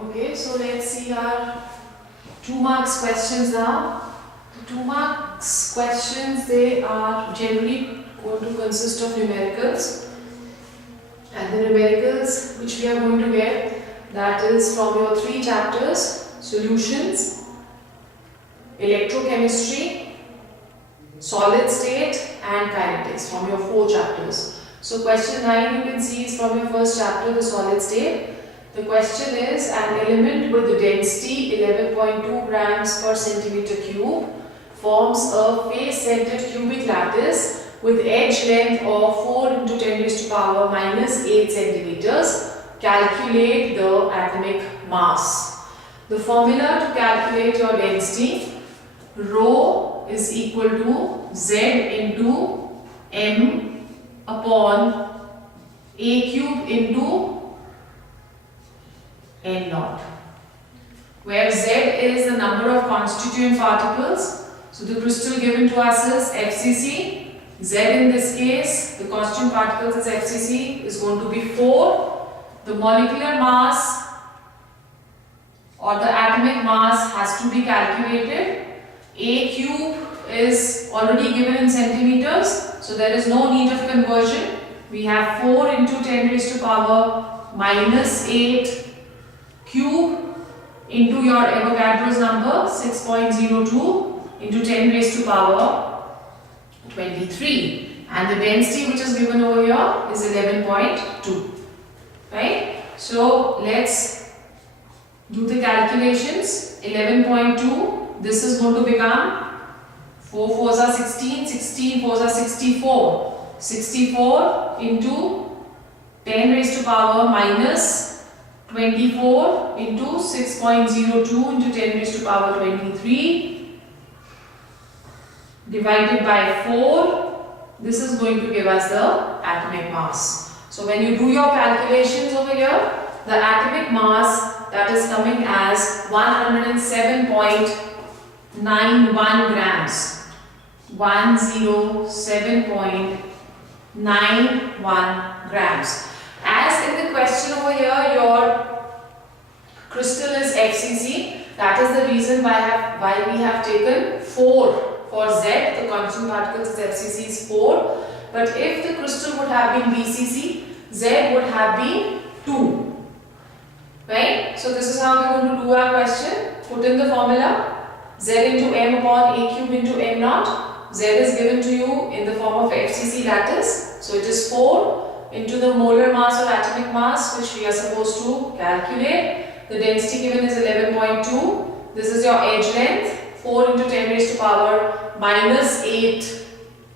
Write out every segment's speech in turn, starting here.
Okay, so let's see our 2 marks questions now. The 2 marks questions, they are generally going to consist of numericals, and the numericals which we are going to get, that is from your 3 chapters: solutions, electrochemistry, solid state and kinetics, from your 4 chapters. So question 9 you can see is from your first chapter, the solid state. The question is, an element with the density 11.2 grams per centimeter cube forms a face-centered cubic lattice with edge length of 4 into 10 raised to power minus 8 centimeters. Calculate the atomic mass. The formula to calculate your density: rho is equal to Z into M upon A cube into N naught, where Z is the number of constituent particles. So the crystal given to us is FCC. Z in this case, the constituent particles is FCC, is going to be 4. The molecular mass or the atomic mass has to be calculated. A cube is already given in centimeters, so there is no need of conversion. We have 4 into 10 raised to power minus 8 cube into your Avogadro's number 6.02 into 10 raised to power 23, and the density which is given over here is 11.2, right? So let's do the calculations. 11.2, this is going to become 4 4s are 16, 16 4s are 64, 64 into 10 raised to power minus 24 into 6.02 into 10 raised to power 23 divided by 4. This is going to give us the atomic mass. So when you do your calculations over here, the atomic mass, that is coming as 107.91 grams. 107.91 grams. As in the question over here, your crystal is FCC. That is the reason why we have taken 4 for Z. The constant particles is FCC is 4. But if the crystal would have been BCC, Z would have been 2. Right? So this is how we are going to do our question. Put in the formula: Z into M upon A cube into M naught. Z is given to you in the form of FCC lattice. So it is 4 into the molar mass or atomic mass, which we are supposed to calculate. The density given is 11.2. This is your edge length, 4 into 10 raised to power minus 8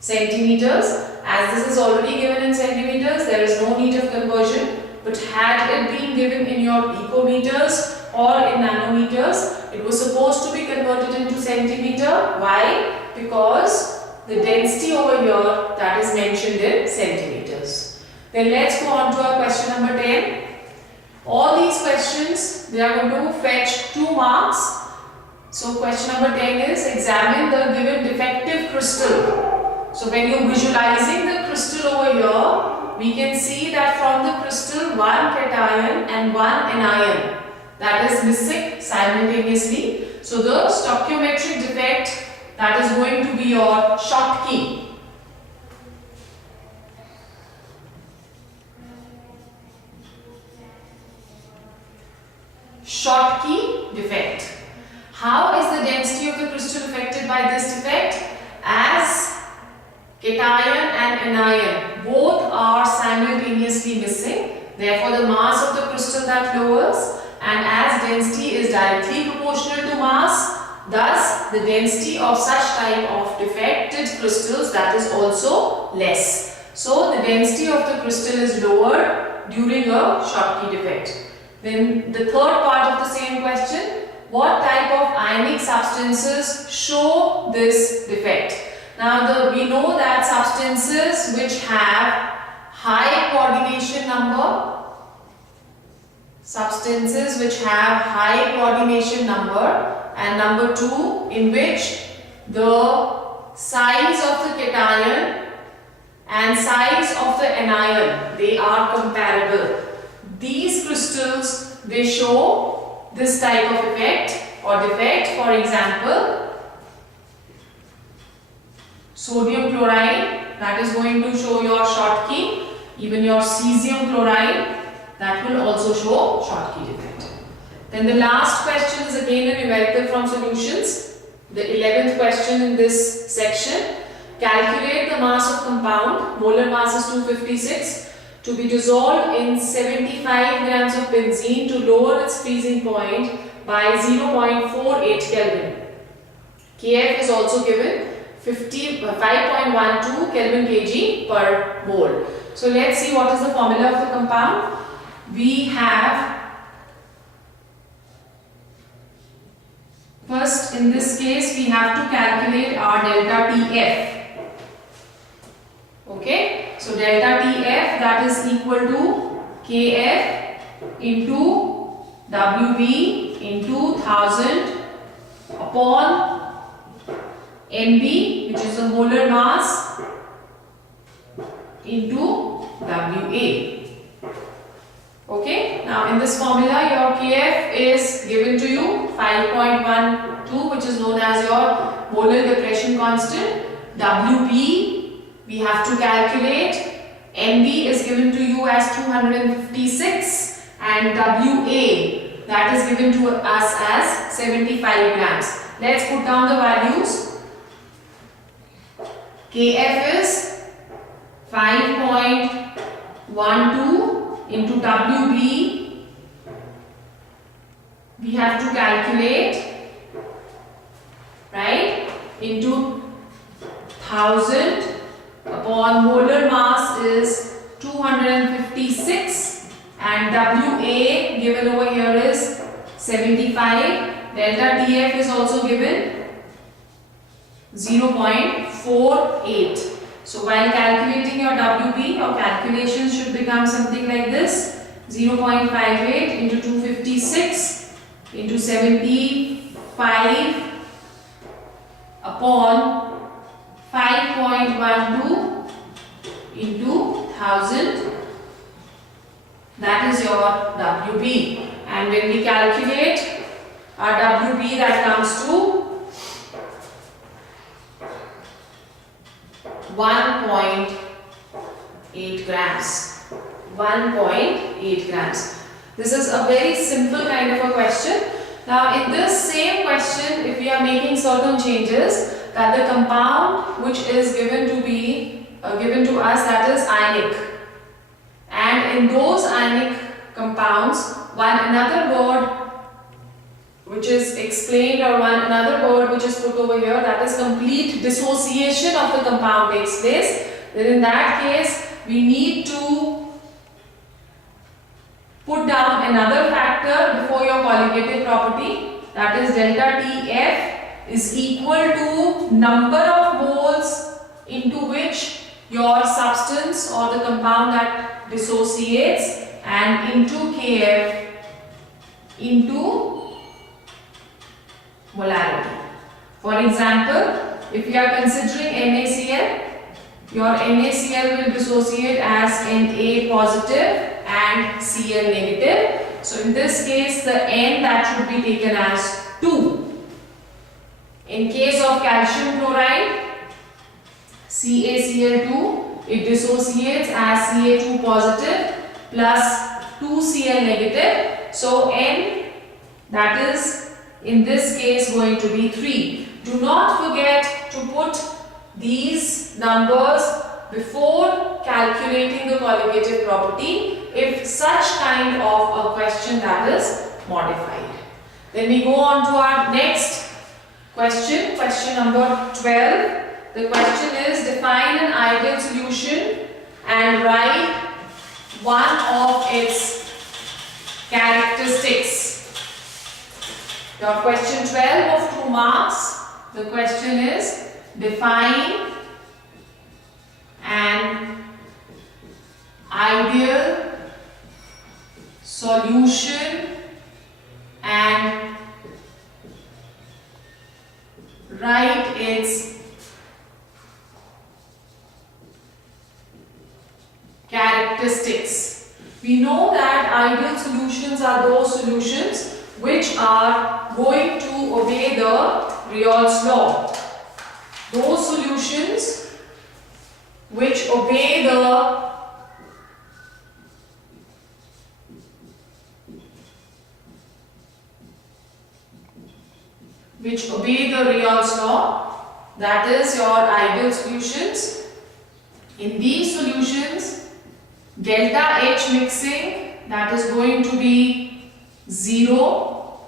centimeters. As this is already given in centimeters, there is no need of conversion. But had it been given in your picometers or in nanometers, it was supposed to be converted into centimeter. Why? Because the density over here, that is mentioned in centimeters. Then let's go on to our question number 10. All these questions, they are going to fetch 2 marks. So question number 10 is, examine the given defective crystal. So when you are visualizing the crystal over here, we can see that from the crystal 1 cation and 1 anion, that is missing simultaneously. So the stoichiometric defect, that is going to be your Schottky. Schottky defect. How is the density of the crystal affected by this defect? As cation and anion both are simultaneously missing, therefore the mass of the crystal that lowers, and as density is directly proportional to mass, thus the density of such type of defected crystals, that is also less. So the density of the crystal is lower during a Schottky defect. Then the third part of the same question: what type of ionic substances show this defect? Now we know that substances which have high coordination number, and number 2, in which the size of the cation and size of the anion, they are comparable. These crystals, they show this type of effect or defect. For example, sodium chloride, that is going to show your Schottky. Even your cesium chloride, that will also show Schottky defect. Then the last question is again a numerical from solutions. The 11th question in this section. Calculate the mass of compound, molar mass is 256, to be dissolved in 75 grams of benzene to lower its freezing point by 0.48 Kelvin. Kf is also given 5.12 Kelvin kg per mole. So let's see what is the formula of the compound. We have, first in this case we have to calculate our delta Tf. Okay, so delta Tf, that is equal to Kf into Wb into 1000 upon Nb, which is the molar mass, into Wa. Okay, now in this formula your Kf is given to you 5.12, which is known as your molar depression constant. Wb we have to calculate. Nb is given to you as 256 and Wa, that is given to us as 75 grams. Let's put down the values. Kf is 5.12 into Wb. We have to calculate, right, into 1000 upon molar mass is 256 and Wa given over here is 75. Delta Tf is also given 0.48. So while calculating your Wb, your calculations should become something like this: 0.58 into 256 into 75 upon 5.12 into 1000, that is your Wb. And when we calculate our Wb, that comes to 1.8 grams. 1.8 grams. This is a very simple kind of a question. Now in this same question, if we are making certain changes, that the compound which is given to us, that is ionic, and in those ionic compounds, another word which is explained, or another word which is put over here, that is complete dissociation of the compound takes place. Then in that case we need to put down another factor before your colligative property, that is delta Tf is equal to number of moles into which your substance or the compound that dissociates, and into Kf into molarity. For example, if you are considering NaCl, your NaCl will dissociate as Na positive and Cl negative. So in this case the N that should be taken as 2. In case of calcium chloride, CaCl2, it dissociates as Ca2 positive plus 2Cl negative. So N, that is in this case going to be 3. Do not forget to put these numbers before calculating the colligative property if such kind of a question that is modified. Then we go on to our next question, question number 12. The question is, define an ideal solution and write one of its characteristics. Your question 12 of 2 marks. The question is, define an ideal solution and write its characteristics. We know that ideal solutions are those solutions which are going to obey the Reol's law. Those solutions which obey the Reol's law, that is your ideal solutions. In these solutions, delta H mixing, that is going to be 0,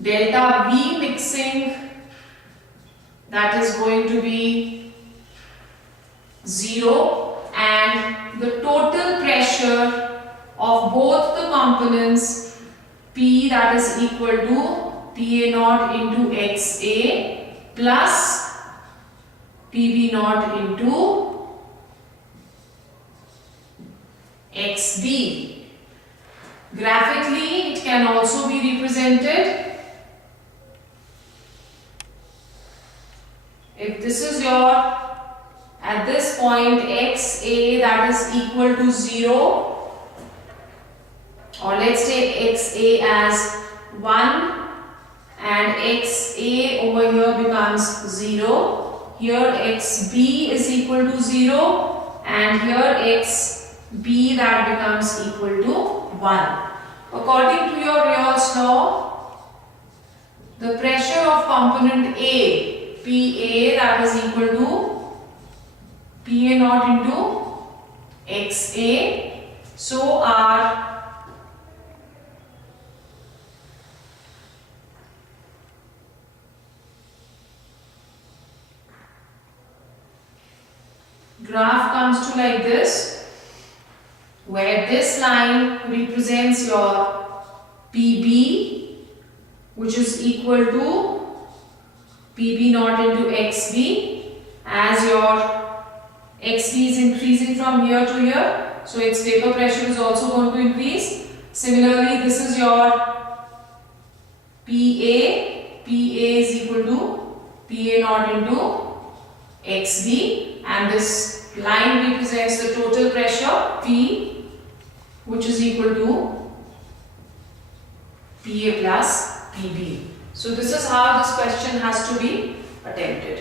delta V mixing, that is going to be 0, and the total pressure of both the components P, that is equal to PA naught into XA plus PB naught into XB. Graphically, it can also be represented. If this is your, at this point, XA, that is equal to 0, or let's take XA as 1 and XA over here becomes 0. Here XB is equal to 0 and here XB that becomes equal to 1. According to your Reol's law, the pressure of component A, PA, that is equal to PA naught into XA. So our graph comes to like this, where this line represents your PB, which is equal to PB naught into XB, as your XB is increasing from here to here, so its vapor pressure is also going to increase. Similarly, this is your PA is equal to PA naught into XB, and this line represents the total pressure P, which is equal to PA plus PB. So this is how this question has to be attempted.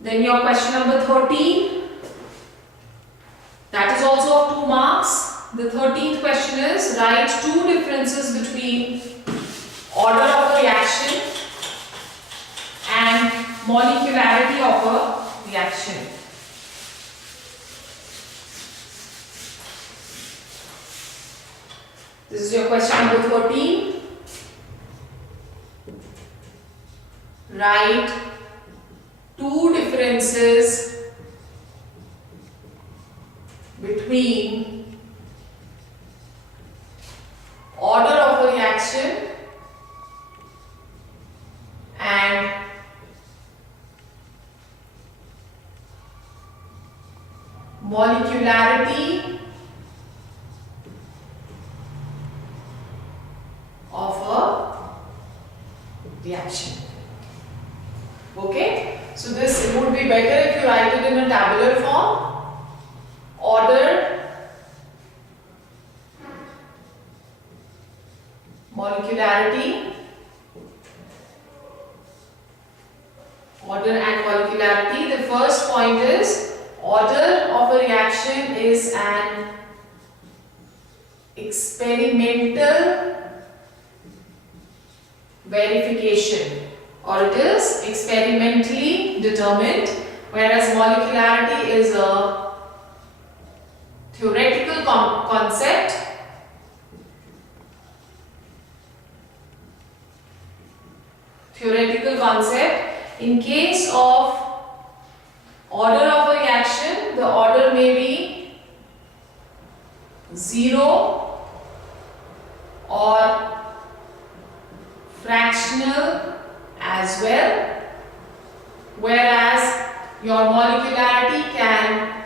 Then your question number 13, that is also of 2 marks. The 13th question is, write 2 differences between order of a reaction and molecularity of a reaction. This is your question number 13. Write 2 differences between order of a reaction and molecularity of a reaction. Okay, so this, it would be better if you write it in a tabular form. Order, molecularity, order and molecularity. The first point is, order of a reaction is an experimental verification, or it is experimentally determined, whereas molecularity is a theoretical concept. In case of order of a reaction, the order may be 0 or fractional as well, whereas your molecularity can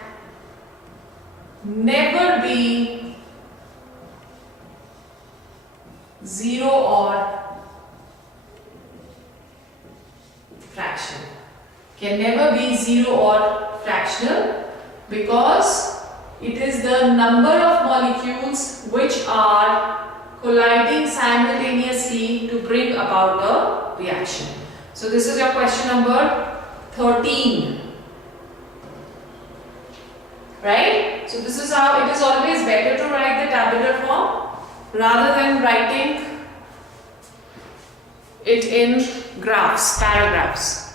never be 0 or fractional. Can never be 0 or fractional, because it is the number of molecules which are colliding simultaneously to bring about a reaction. So this is your question number 13. Right? So this is how it is always better to write the tabular form rather than writing it in graphs, paragraphs.